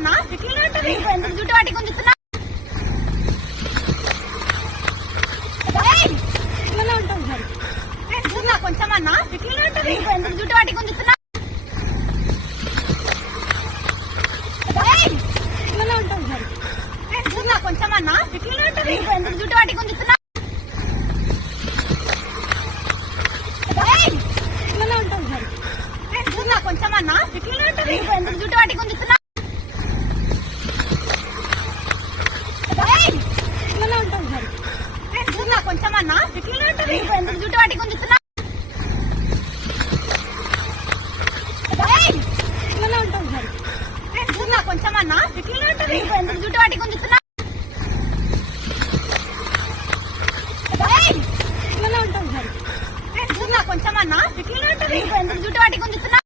ఉంటుంది ఎందుకు జుట్టు పట్టి గుంజుతున్నా? ఏయ్! ఇట్లనే ఉంటుంది ఉంటుంది జుట్టు పట్టి గుంజుతున్నా? ఏయ్! ఇట్లనే ఉంటుంది ఉంటుంది జుట్టు పట్టి గుంజుతున్నా? ఏయ్! ఇట్లనే ఉంటుంది ఉంటుంది జుట్టు పట్టి గుంజుతున్నా ఏయ్! ఇట్లనే ఉంటుంది మరి ఏ, చూడనా కొంచెమన్నా ఇట్లనే ఉంటుంది ఎందుకు జుట్టు పట్టి గుంజుతున్నా? కొంచెమన్నా జుట్టు పట్టి గుంజుతున్నా?